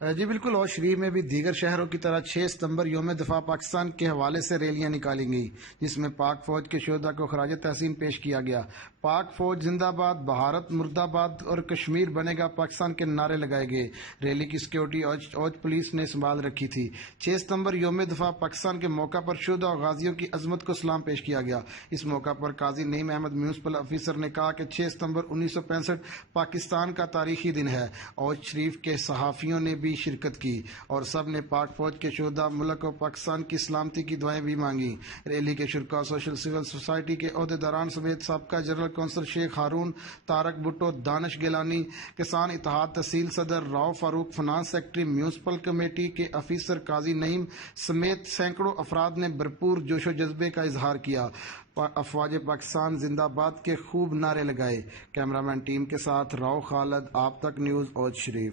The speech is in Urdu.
جی بالکل، اور شریف میں بھی دیگر شہروں کی طرح 6 ستمبر یوم دفاع پاکستان کے حوالے سے ریلیاں نکالی گئیں، جس میں پاک فوج کے شہداء کو خراج تحسین پیش کیا گیا۔ پاک فوج زندہ باد، بھارت مرد آباد اور کشمیر بنے گا پاکستان کے نعرے لگائے گئے۔ ریلی کی سیکورٹی اوج پولیس نے سنبھال رکھی تھی۔ 6 ستمبر یوم دفاع پاکستان کے موقع پر شہداء اور غازیوں کی عظمت کو سلام پیش کیا گیا۔ اس موقع پر قاضی نعیم احمد میونسپل آفیسر نے کہا کہ 6 ستمبر 1965 پاکستان کا تاریخی دن ہے۔ اوج شریف کے صحافیوں نے بھی شرکت کی اور سب نے پاک فوج کے شہداء، ملک اور پاکستان کی سلامتی کی دعائیں بھی مانگی۔ ریلی کے شرکاء سوشل سول سوسائٹی کے عہدیداران سمیت سابقہ جنرل کونسل شیخ ہارون، طارق بھٹو، دانش گیلانی، کسان اتحاد تحصیل صدر راؤ فاروق، فنانس سیکرٹری، میونسپل کمیٹی کے افیسر، قاضی نعیم سمیت سینکڑوں افراد نے بھرپور جوش و جذبے کا اظہار کیا۔ افواج پاکستان زندہ باد کے خوب نعرے لگائے۔ کیمرہ مین ٹیم کے ساتھ راؤ خالد، آپ تک نیوز، اوج شریف۔